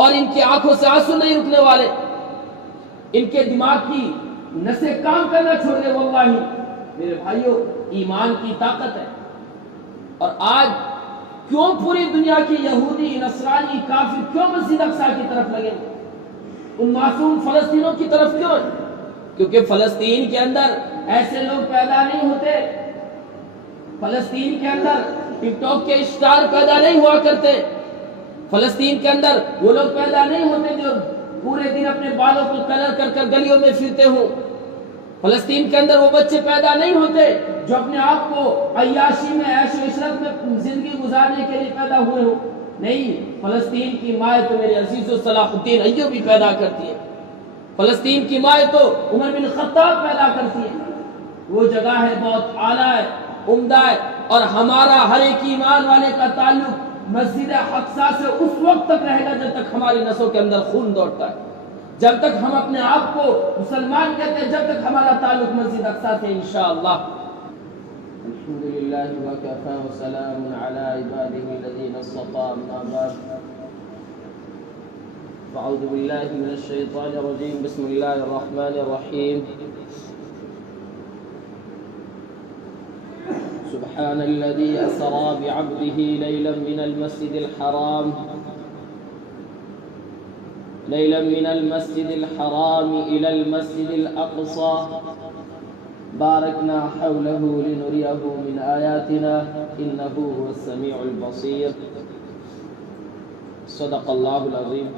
اور ان کی آنکھوں سے آنسو نہیں رکنے والے، ان کے دماغ کی نسیں کام کرنا چھوڑ دے۔ واللہ میرے بھائیوں، ایمان کی طاقت ہے۔ اور آج کیوں پوری دنیا کے یہودی، نصرانی، کافر کیوں مسجد اقصی کی طرف لگے، ان معصوم فلسطینوں کی طرف کیوں؟ کیونکہ فلسطین کے اندر ایسے لوگ پیدا نہیں ہوتے، فلسطین کے اندر ٹک ٹاک کے اسٹار پیدا نہیں ہوا کرتے، فلسطین کے اندر وہ لوگ پیدا نہیں ہوتے جو پورے دن اپنے بالوں کو کلر کر کر گلیوں میں پھرتے ہوں، فلسطین کے اندر وہ بچے پیدا نہیں ہوتے جو اپنے آپ کو عیاشی میں، عیش و عشرت میں زندگی گزارنے کے لیے پیدا ہوئے ہوں۔ نہیں، فلسطین کی مائیں تو میرے عزیز و صلاح الدین ایوبی پیدا کرتی ہے، فلسطین کی مائیں تو عمر بن خطاب پیدا کرتی ہے۔ وہ جگہ ہے بہت اعلیٰ ہے، عمدہ ہے، اور ہمارا ہر ایک ایمان والے کا تعلق مسجد اقصی سے اس وقت تک رہے گا جب تک ہماری نسوں کے اندر خون دوڑتا ہے، جب تک ہم اپنے آپ کو مسلمان کہتے ہیں، جب تک ہمارا تعلق مسجد اقصی سے انشاءاللہ۔ الحمدللہ وکفی وسلام علی عباده الذین اصطفی، اما بعد فاعوذ باللہ من الشیطان الرجیم، بسم اللہ الرحمن الرحیم۔ سبحان الذي أسرى بعبده ليلا من المسجد الحرام إلى المسجد الأقصى باركنا حوله لنريه من آياتنا إنه هو السميع البصير صدق الله العظيم۔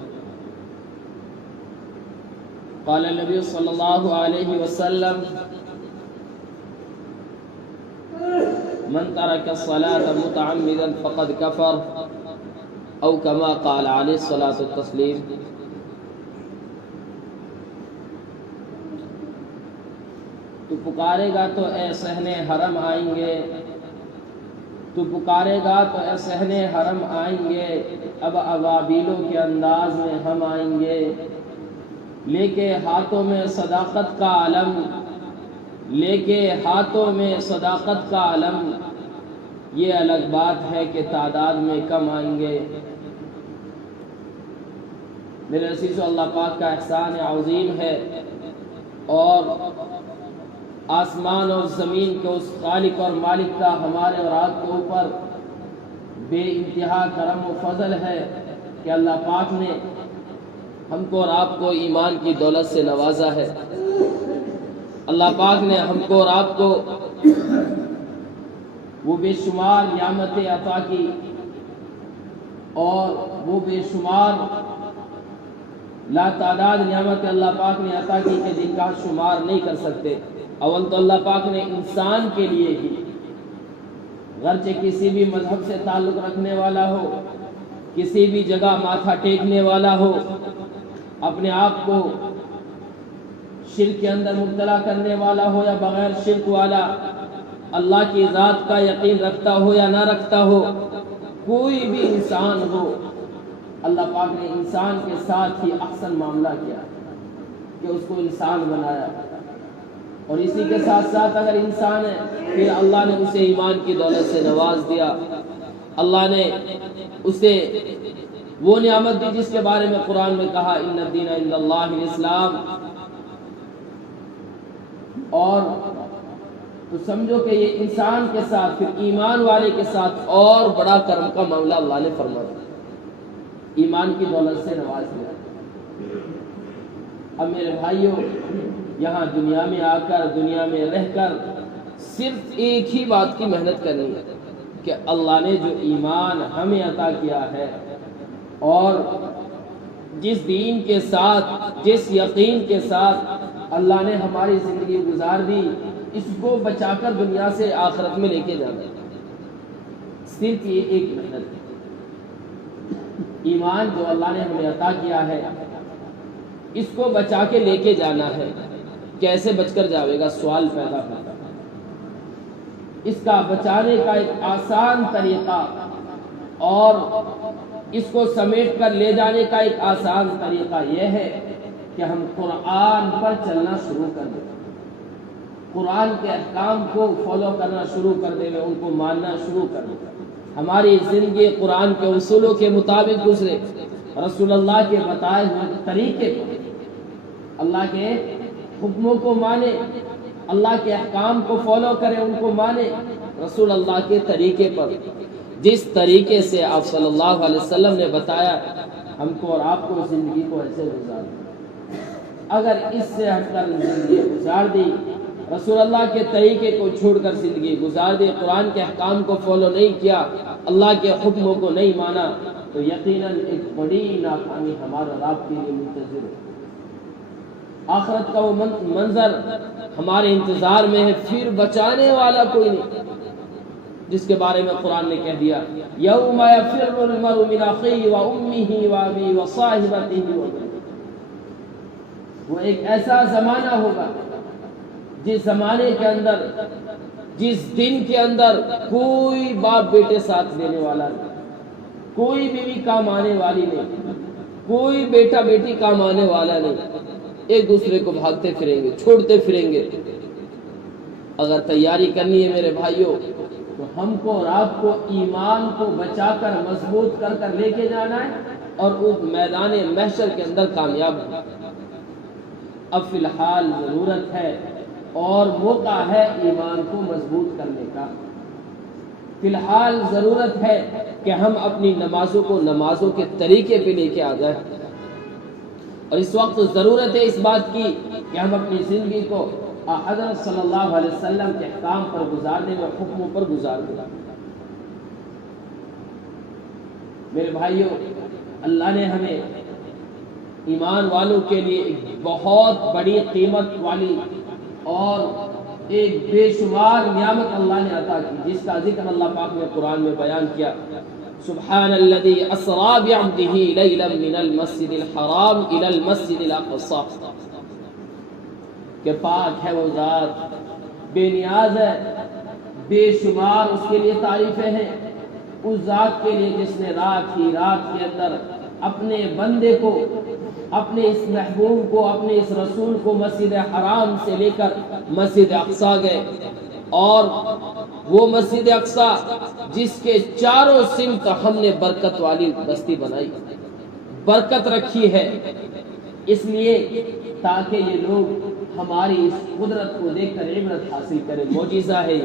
قال النبي صلى الله عليه وسلم من ترك الصلاة متعمدا فقد كفر، او كما قال عليه الصلاة والتسلیم۔ تو پکارے گا تو اے صحن حرم آئیں گے، تو پکارے گا تو اے صحن حرم آئیں گے، اب ابابیلوں کے انداز میں ہم آئیں گے، لے کے ہاتھوں میں صداقت کا علم، لے کے ہاتھوں میں صداقت کا علم۔ یہ الگ بات ہے کہ تعداد میں کم آئیں گے۔ میرے عزیزو، اللہ پاک کا احسان عظیم ہے، اور آسمان اور زمین کے اس خالق اور مالک کا ہمارے اور آپ کے اوپر بے انتہا کرم و فضل ہے کہ اللہ پاک نے ہم کو اور آپ کو ایمان کی دولت سے نوازا ہے۔ اللہ پاک نے ہم کو اور آپ کو وہ بے شمار نعمتیں عطا کی، اور وہ بے شمار لا تعداد نعمتیں اللہ پاک نے عطا کی کہ جن کا شمار نہیں کر سکتے۔ اول تو اللہ پاک نے انسان کے لیے ہی، گرچہ کسی بھی مذہب سے تعلق رکھنے والا ہو، کسی بھی جگہ ماتھا ٹیکنے والا ہو، اپنے آپ کو شرک کے اندر مبتلا کرنے والا ہو یا بغیر شرک والا، اللہ کی ذات کا یقین رکھتا ہو یا نہ رکھتا ہو، کوئی بھی انسان ہو، اللہ پاک نے انسان کے ساتھ ہی احسن معاملہ کیا کہ اس کو انسان بنایا، اور اسی کے ساتھ ساتھ اگر انسان ہے پھر اللہ نے اسے ایمان کی دولت سے نواز دیا۔ اللہ نے اسے وہ نعمت دی جس کے بارے میں قرآن میں کہا ان الدین عند اللہ الاسلام۔ اور تو سمجھو کہ یہ انسان کے ساتھ، پھر ایمان والے کے ساتھ اور بڑا کرم کا معاملہ اللہ نے فرمایا، ایمان کی دولت سے نواز دیا۔ اب میرے بھائیوں، یہاں دنیا میں آ کر، دنیا میں رہ کر صرف ایک ہی بات کی محنت کرنی ہے کہ اللہ نے جو ایمان ہمیں عطا کیا ہے، اور جس دین کے ساتھ، جس یقین کے ساتھ اللہ نے ہماری زندگی گزار دی، اس کو بچا کر دنیا سے آخرت میں لے کے جانا ہے۔ صرف یہ ایک محنت ہے، ایمان جو اللہ نے ہمیں عطا کیا ہے اس کو بچا کے لے کے جانا ہے۔ کیسے بچ کر جاوے گا؟ سوال پیدا ہوتا ہے۔ اس کا بچانے کا ایک آسان طریقہ اور اس کو سمیٹ کر لے جانے کا ایک آسان طریقہ یہ ہے کہ ہم قرآن پر چلنا شروع کر دیں، قرآن کے احکام کو فالو کرنا شروع کر دیں، ان کو ماننا شروع کر دیں، ہماری زندگی قرآن کے اصولوں کے مطابق گزرے۔ رسول اللہ کے بتائے ہوئے طریقے پر، اللہ کے حکموں کو مانے، اللہ کے احکام کو فالو کرے، ان کو مانے، رسول اللہ کے طریقے پر، جس طریقے سے آپ صلی اللہ علیہ وسلم نے بتایا ہم کو اور آپ کو زندگی کو ایسے گزار دی۔ اگر اس سے ہٹ کر زندگی گزار دی، رسول اللہ کے طریقے کو چھوڑ کر زندگی گزار دی، قرآن کے احکام کو فالو نہیں کیا، اللہ کے حکموں کو نہیں مانا، تو یقیناً ایک بڑی ناکامی ہمارا اور آپ کے لیے منتظر ہے۔ آخرت کا وہ منظر ہمارے انتظار میں ہے، پھر بچانے والا کوئی نہیں، جس کے بارے میں قرآن نے کہہ دیا یوم یفر المرء من اخیہ وامہ وابیہ وصاحبتہ وبنیہ۔ وہ ایک ایسا زمانہ ہوگا جس زمانے کے اندر، جس دن کے اندر کوئی باپ بیٹے ساتھ دینے والا نہیں، کوئی بیوی کام آنے والی نہیں، کوئی بیٹا بیٹی کام آنے والا نہیں، ایک دوسرے کو بھاگتے پھریں گے، چھوڑتے پھریں گے۔ اگر تیاری کرنی ہے میرے بھائیوں تو ہم کو اور آپ کو ایمان کو بچا کر مضبوط کر کر لے کے جانا ہے اور اس میدان محشر کے اندر کامیاب ہونا۔ اب فی الحال ضرورت ہے اور موقع ہے ایمان کو مضبوط کرنے کا۔ فی الحال ضرورت ہے کہ ہم اپنی نمازوں کو نمازوں کے طریقے پہ لے کے آ جائیں، اور اس وقت ضرورت ہے اس بات کی کہ ہم اپنی زندگی کو حضرت صلی اللہ علیہ وسلم کے احکام پر گزارنے میں، حکموں پر گزار دیں۔ میرے بھائیوں، اللہ نے ہمیں ایمان والوں کے لیے ایک بہت بڑی قیمت والی اور ایک بے شمار نعمت اللہ نے عطا کی، جس کا ذکر اللہ پاک نے قرآن میں بیان کیا۔ سبحان الذی اسری بعبدہ لیلا من المسجد الحرام الی المسجد الاقصی، کہ پاک ہے وہ ذات، بے نیاز ہے، بے شمار اس کے لیے تعریفیں ہیں، اس ذات کے لیے جس نے رات ہی رات کے اندر اپنے بندے کو، اپنے اس محبوب کو، اپنے اس رسول کو مسجد حرام سے لے کر مسجد اقصی گئے، اور وہ مسجد اقصی جس کے چاروں سمت ہم نے برکت والی بستی بنائی، برکت رکھی ہے، اس لیے تاکہ یہ لوگ ہماری اس قدرت کو دیکھ کر عبرت حاصل کریں۔ معجزہ ہے۔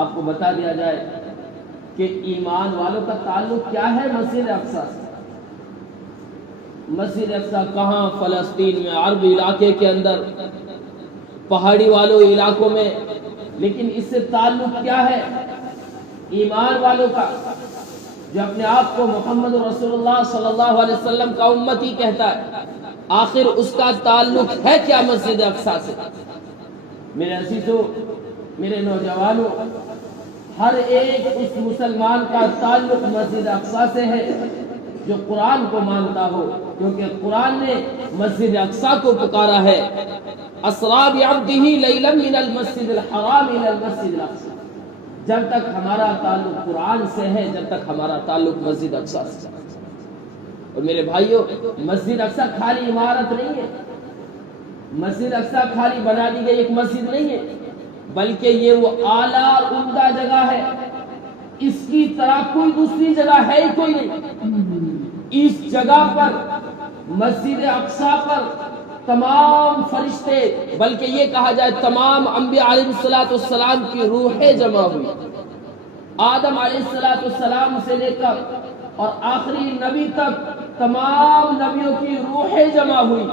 آپ کو بتا دیا جائے کہ ایمان والوں کا تعلق کیا ہے مسجد اقصی سے۔ مسجد اقصی کہاں؟ فلسطین میں، عرب علاقے کے اندر، پہاڑی والوں علاقوں میں، لیکن اس سے تعلق کیا ہے ایمان والوں کا، جو اپنے آپ کو محمد رسول اللہ صلی اللہ علیہ وسلم کا امتی کہتا ہے، آخر اس کا تعلق ہے کیا مسجد اقصی سے؟ میرے عزیزوں، میرے نوجوانوں، ہر ایک اس مسلمان کا تعلق مسجد اقصی سے ہے جو قرآن کو مانتا ہو، کیونکہ قرآن نے مسجد اقصی کو پکارا ہے، اسری بعبدہ لیلا من المسجد الحرام الی المسجد الاقصی۔ جب تک ہمارا تعلق قرآن سے ہے، جب تک ہمارا تعلق مسجد اقصی سے۔ اور میرے بھائیوں، مسجد اقصی خالی عمارت نہیں ہے، مسجد اقصی خالی بنا دی گئی ایک مسجد نہیں ہے، بلکہ یہ وہ اعلیٰ اور عمدہ جگہ ہے، اس کی طرح کوئی دوسری جگہ ہے ہی کوئی نہیں۔ اس جگہ پر، مسجد اقصی پر، تمام فرشتے، بلکہ یہ کہا جائے تمام انبیاء علیہ السلام کی روحیں جمع ہوئی، آدم علیہ السلام سے لے کر اور آخری نبی تک تمام نبیوں کی روحیں جمع ہوئی،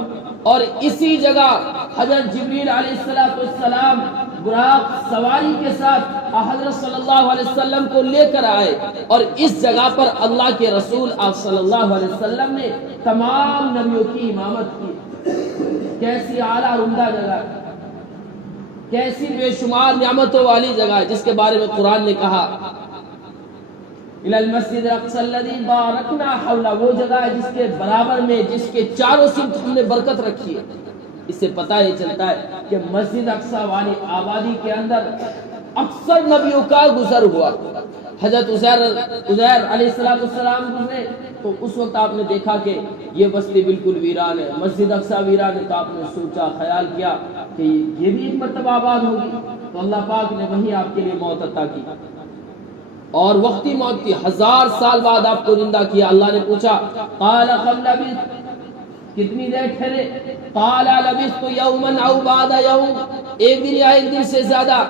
اور اسی جگہ حضرت جبریل علیہ السلام براق سواری کے ساتھ حضرت صلی اللہ علیہ وسلم کو لے کر آئے، اور اس جگہ پر اللہ کے رسول آپ صلی اللہ علیہ وسلم نے تمام نبیوں کی امامت کی۔ کیسی اعلیٰ اور عمدہ جگہ، کیسی بے شمار نعمتوں والی جگہ، جس کے بارے میں قرآن نے کہا الی المسجد الاقصی الذی بارکنا حولہ، وہ جگہ ہے جس کے برابر میں، جس کے چاروں سمت ہم نے برکت رکھی ہے۔ اس سے پتہ یہ چلتا ہے کہ مسجد اقصی والی آبادی کے اندر اکثر نبیوں کا گزر ہوا۔ حضرت عزیر علیہ السلام گزرے تو اس وقت آپ نے دیکھا کہ یہ بستی بالکل ویران ہے، مسجد اقصی ویران ہے، تو آپ نے سوچا، خیال کیا کہ یہ بھی ایک مرتبہ آباد ہوگی، تو اللہ پاک نے وہیں آپ کے لیے موت عطا کی۔ اور وقتی موت کی 1000 سال بعد آپ کو زندہ کیا. اللہ نے پوچھا قال کم لبثت، کتنی دیر ٹھہرے؟ قال لبثت یوما او بعد یوم، ایک دن یا ایک دن سے زیادہ.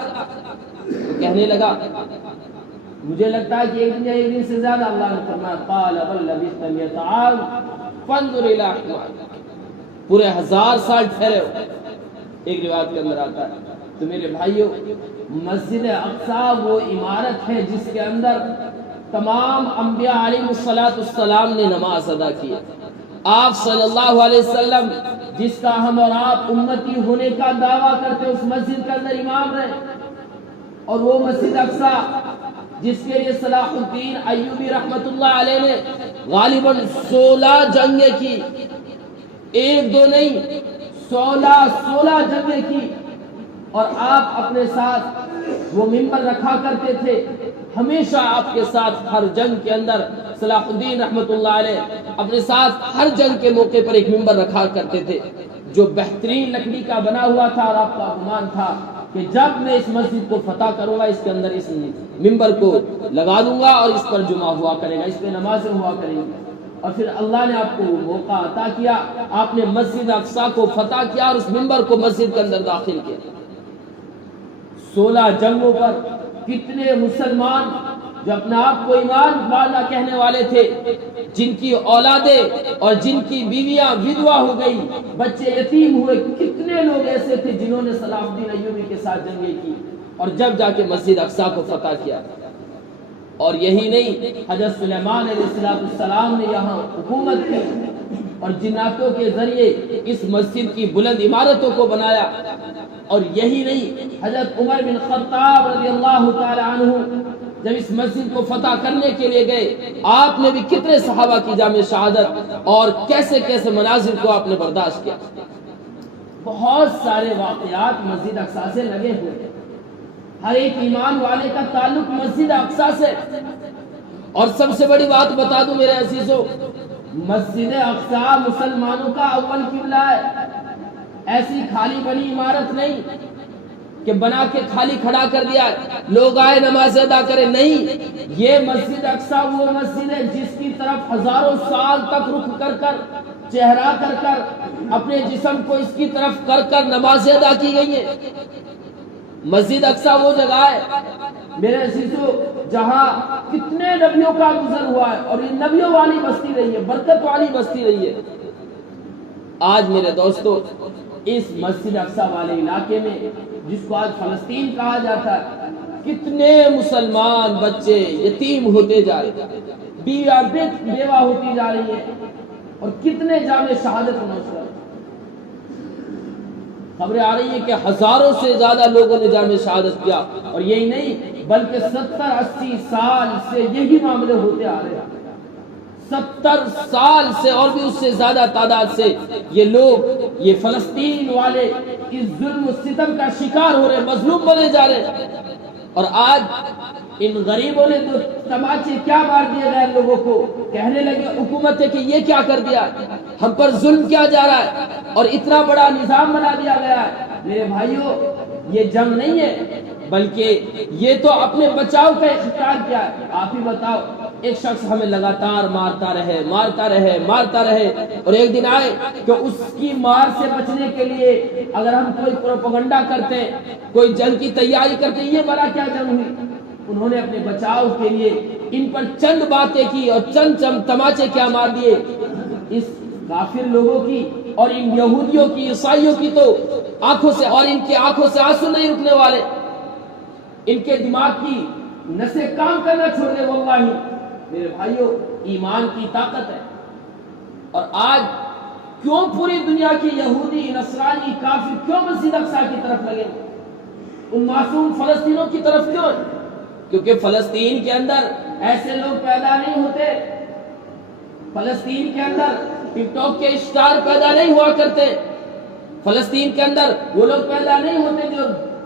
کہنے لگا مجھے لگتا ہے کہ ایک دن یا ایک دن سے زیادہ. اللہ نے فرمایا قال بل لبثت 100 عام فانظر الى حمارک، پورے 1000 سال ٹھہرے ہو. ایک روایت کے اندر آتا ہے. تو میرے بھائیوں، مسجد اقصی وہ عمارت ہے جس کے اندر تمام انبیاء علیہ السلام نے نماز ادا کی. آپ صلی اللہ علیہ وسلم جس کا ہم اور آپ امتی ہونے کا دعویٰ کرتے اس مسجد کے اندر امام رہے، اور وہ مسجد اقصی جس کے لیے صلاح الدین ایوبی رحمت اللہ علیہ نے غالباً 16 جنگیں کی، ایک دو نہیں 16 جنگیں کی. اور آپ اپنے ساتھ وہ منبر رکھا کرتے تھے. ہمیشہ آپ کے ساتھ ہر جنگ کے اندر صلاح الدین رحمت اللہ علیہ اپنے ساتھ ہر جنگ کے موقع پر ایک منبر رکھا کرتے تھے جو بہترین لکڑی کا بنا ہوا تھا. اور آپ کا گمان تھا کہ جب میں اس مسجد کو فتح کروں گا اس کے اندر اس منبر کو لگا دوں گا اور اس پر جمعہ ہوا کرے گا، اس پہ نمازیں ہوا کریں گی. اور پھر اللہ نے آپ کو موقع عطا کیا، آپ نے مسجد اقصی کو فتح کیا اور اس منبر کو مسجد کے اندر داخل کیا. 16 جنگوں پر کتنے مسلمان جو اپنے آپ کو ایمان والا کہنے والے تھے، جن کی اولادیں اور جن کی بیویاں ودوا ہو گئی، بچے یتیم ہوئے، کتنے لوگ ایسے تھے جنہوں نے صلاح الدین ایوبی کے ساتھ جنگیں کی اور جب جا کے مسجد اقصی کو فتح کیا. اور یہی نہیں، حضرت سلیمان علیہ السلام نے یہاں حکومت کی اور جناتوں کے ذریعے اس مسجد کی بلند عمارتوں کو بنایا. اور یہی نہیں، حضرت عمر بن خطاب رضی اللہ تعالی عنہ جب اس مسجد کو فتح کرنے کے لیے گئے، آپ نے بھی کتنے صحابہ کی جامع شہادت اور کیسے کیسے مناظر کو آپ نے برداشت کیا. بہت سارے واقعات مسجد اقصی سے لگے ہوئے ہیں. ہر ایک ایمان والے کا تعلق مسجد اقصی سے. اور سب سے بڑی بات بتا دوں میرے عزیزوں، مسجد اقصی مسلمانوں کا اول قبلہ ہے. ایسی خالی بنی عمارت نہیں کہ بنا کے خالی کھڑا کر دیا لوگ آئے نماز ادا کرے، نہیں. یہ مسجد اقصی وہ مسجد ہے جس کی طرف ہزاروں سال تک رخ کر کر، چہرہ کر کر، اپنے جسم کو اس کی طرف کر کر نماز ادا کی گئی ہے. مسجد اقصی وہ جگہ ہے میرے عزیزو جہاں کتنے نبیوں کا گزر ہوا ہے اور یہ نبیوں والی بستی رہی ہے، برکت والی بستی رہی ہے. آج میرے دوستو اس مسجد اقصی والے علاقے میں جس کو آج فلسطین کہا جاتا ہے، کتنے مسلمان بچے یتیم ہوتے جا رہے ہیں، بیوہ ہوتی جا رہی ہیں، اور کتنے جامع شہادت نوشر. خبریں آ رہی ہیں کہ ہزاروں سے زیادہ لوگوں نے جامع شہادت کیا. اور یہی نہیں بلکہ 70-80 سال سے یہی معاملے ہوتے آ رہے ہیں. 70 سال سے اور بھی اس سے زیادہ تعداد سے یہ لوگ، یہ فلسطین والے اس ظلم و ستم کا شکار ہو رہے، مظلوم بنے جا رہے. اور آج ان غریبوں نے تو تماچے کیا مار دیے غیر لوگوں کو، کہنے لگے حکومت ہے کہ یہ کیا کر دیا، ہم پر ظلم کیا جا رہا ہے اور اتنا بڑا نظام بنا دیا گیا ہے. میرے بھائیوں، یہ جنگ نہیں ہے بلکہ یہ تو اپنے بچاؤ کا اختیار کیا ہے. آپ ہی بتاؤ، ایک شخص ہمیں لگاتار مارتا رہے اور ایک دن آئے کہ اس کی مار سے بچنے کے لیے اگر ہم کوئی پروپیگنڈا کرتے ہیں، کوئی جنگ کی تیاری کرتے ہیں، یہ بڑا کیا جنگ ہوئی. انہوں نے اپنے بچاؤ کے لیے ان پر چند باتیں کی اور چند تماچے کیا مار دیے. اس کافر لوگوں کی اور ان یہودیوں کی، عیسائیوں کی تو آنکھوں سے، اور ان کی آنکھوں سے آنسو نہیں رکنے والے، ان کے دماغ کی نسیں کام کرنا چھوڑ دے. واللہ میرے بھائیوں، ایمان کی طاقت ہے. اور آج کیوں پوری دنیا کی یہودی، نصرانی، کافر کیوں مسجد اقصی کی طرف لگے، ان معصوم فلسطینوں کی طرف کیوں؟ کیونکہ فلسطین کے اندر ایسے لوگ پیدا نہیں ہوتے، فلسطین کے اندر ٹک ٹاک کے اسٹار پیدا نہیں ہوا کرتے، فلسطین کے اندر وہ لوگ پیدا نہیں ہوتے جو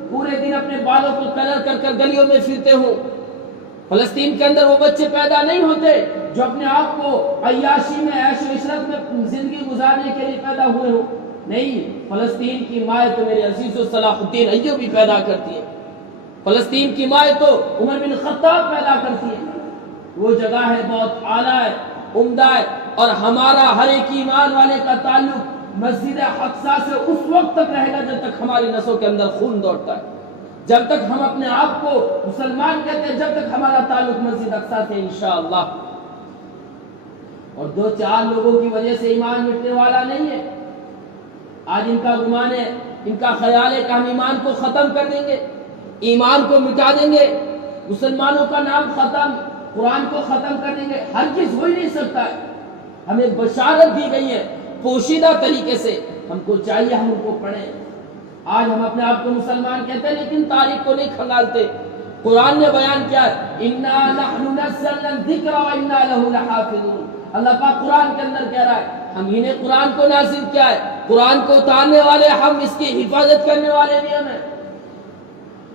پورے دن اپنے بالوں کو کلر کر کر گلیوں میں پھرتے ہوں، فلسطین کے اندر وہ بچے پیدا نہیں ہوتے جو اپنے آپ کو عیاشی میں، عیش و عشرت میں زندگی گزارنے کے لیے پیدا ہوئے ہوں. نہیں، فلسطین کی مائیں تو میرے عزیز و صلاح الدین ایوبی پیدا کرتی ہے. فلسطین کی مائیں تو عمر بن خطاب پیدا کرتی ہے. وہ جگہ ہے بہت اعلیٰ ہے، عمدہ ہے، اور ہمارا ہر ایک ایمان والے کا تعلق مسجد اقصیٰ سے اس وقت تک رہے گا جب تک ہماری نسوں کے اندر خون دوڑتا ہے، جب تک ہم اپنے آپ کو مسلمان کہتے ہیں، جب تک ہمارا تعلق مسجد اقصیٰ سے انشاءاللہ. اور دو چار لوگوں کی وجہ سے ایمان مٹنے والا نہیں ہے. آج ان کا گمان ہے، ان کا خیال ہے کہ ہم ایمان کو ختم کر دیں گے، ایمان کو مٹا دیں گے، مسلمانوں کا نام ختم، قرآن کو ختم کر دیں گے. ہرگز ہو ہی نہیں سکتا ہے. ہمیں بشارت دی گئی ہے پوشیدہ طریقے سے، ہم کو چاہیے ہم ان کو پڑھیں. آج ہم اپنے آپ کو مسلمان کہتے ہیں لیکن تاریخ کو نہیں کھنگالتے. قرآن نے بیان کیا ہے اِنَّا نَحْنُ نَزَّلْنَا الذِّكْرَ وَإِنَّا لَهُ لَحَافِظُونَ. اللہ پاک قرآن کے اندر کہہ رہا ہے ہم ہی نے قرآن کو نازل کیا ہے، قرآن کو اتارنے والے ہم، اس کی حفاظت کرنے والے بھی ہم ہیں.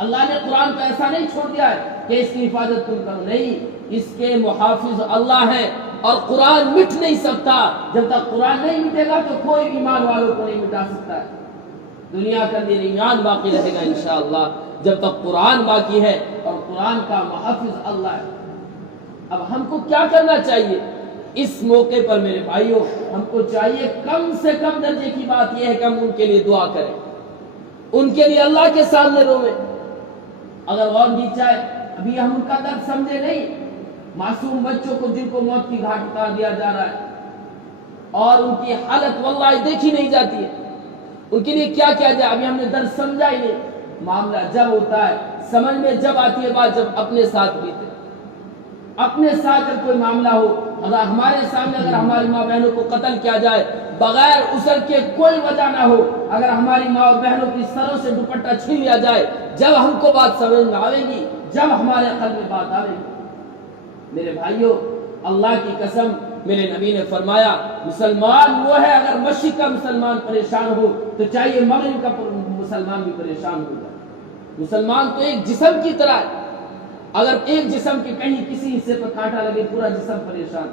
اللہ نے قرآن کو ایسا نہیں چھوڑ دیا ہے کہ اس کی حفاظت تم کرو، نہیں، اس کے محافظ اللہ ہیں. اور قرآن مٹ نہیں سکتا. جب تک قرآن نہیں مٹے گا تو کوئی ایمان والوں کو نہیں مٹا سکتا ہے. دنیا کا دین ایمان باقی رہے گا انشاءاللہ جب تک قرآن باقی ہے، اور قرآن کا محافظ اللہ ہے. اب ہم کو کیا کرنا چاہیے اس موقع پر میرے بھائیوں؟ ہم کو چاہیے کم سے کم درجے کی بات یہ ہے کہ ہم ان کے لیے دعا کریں، ان کے لیے اللہ کے سامنے روئیں. اگر غور کی جائے ابھی ہم ان کا درد سمجھے نہیں، معصوم بچوں کو جن کو موت کی گھاٹ اتار دیا جا رہا ہے اور ان کی حالت واللہ دیکھی نہیں جاتی ہے، ان کے لیے کیا کیا جائے ابھی ہم نے درد سمجھا ہی نہیں. معاملہ جب ہوتا ہے، سمجھ میں جب آتی ہے بات، جب اپنے ساتھ بیتے، اپنے ساتھ جب کوئی معاملہ ہو. اگر ہمارے سامنے اگر ہماری ماں بہنوں کو قتل کیا جائے بغیر عذر کے، کوئی وجہ نہ ہو، اگر ہماری ماں اور بہنوں کی سروں سے دوپٹہ چھین لیا جائے، جب ہم کو بات سمجھ میں آئے گی، جب ہمارے قلب میں بات آئے گی. میرے بھائیوں، اللہ کی قسم، میرے نبی نے فرمایا مسلمان وہ ہے، اگر مشرق کا مسلمان پریشان ہو تو چاہیے مغرب کا مسلمان بھی پریشان ہوگا. مسلمان تو ایک جسم کی طرح ہے. اگر ایک جسم کے کہیں کسی حصے پر کانٹا لگے پورا جسم پریشان.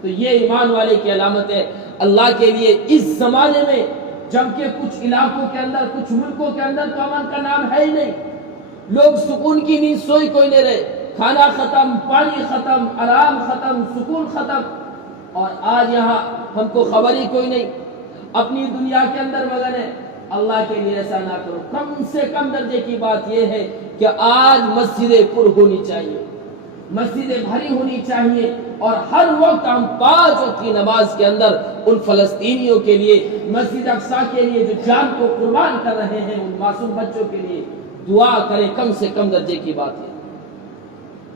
تو یہ ایمان والے کی علامت ہے. اللہ کے لیے اس زمانے میں جبکہ کچھ علاقوں کے اندر، کچھ ملکوں کے اندر تو امن کا نام ہے ہی نہیں، لوگ سکون کی نیند سوئی کوئی نہیں رہے، کھانا ختم، پانی ختم، آرام ختم، سکون ختم. اور آج یہاں ہم کو خبر ہی کوئی نہیں، اپنی دنیا کے اندر مگن ہے. اللہ کے لیے ایسا نہ کرو. کم سے کم درجے کی بات یہ ہے کہ آج مسجدیں پر ہونی چاہیے، مسجدیں بھری ہونی چاہیے، اور ہر وقت ہم 5 وقت کی نماز کے اندر ان فلسطینیوں کے لیے، مسجد اقصیٰ کے لیے جو جان کو قربان کر رہے ہیں، ان معصوم بچوں کے لیے دعا کریں. کم سے کم درجے کی بات ہے.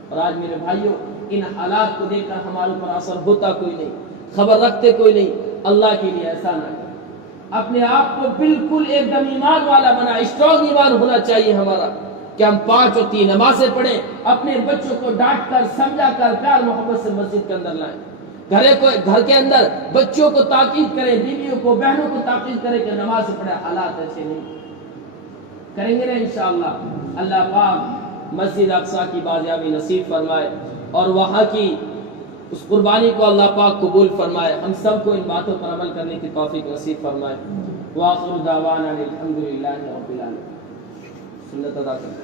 اور آج میرے بھائیوں ان حالات کو دیکھ کر ہمارے اوپر اثر ہوتا کوئی نہیں، خبر رکھتے کوئی نہیں. اللہ کے لیے ایسا نہ کریں. اپنے آپ کو بالکل ایک دم ایمان والا بنا، اسٹرانگ ایمان ہونا چاہیے ہمارا کہ ہم 5 وقت کی نمازیں پڑھیں، اپنے بچوں کو ڈانٹ کر، سمجھا کر، پیار محبت سے مسجد کے اندر لائیں. گھر کے اندر بچوں کو تاکید کریں، بیویوں کو، بہنوں کو تاکید کریں کہ نماز پڑھیں. حالات ایسے نہیں کریں گے نا انشاءاللہ. اللہ پاک مسجد اقصیٰ کی بازیابی نصیب فرمائے اور وہاں کی اس قربانی کو اللہ پاک قبول فرمائے. ہم سب کو ان باتوں پر عمل کرنے کی توفیق نصیب فرمائے. وآخر دعوانا الحمدللہ رب العالمین. سنت ادا کریں.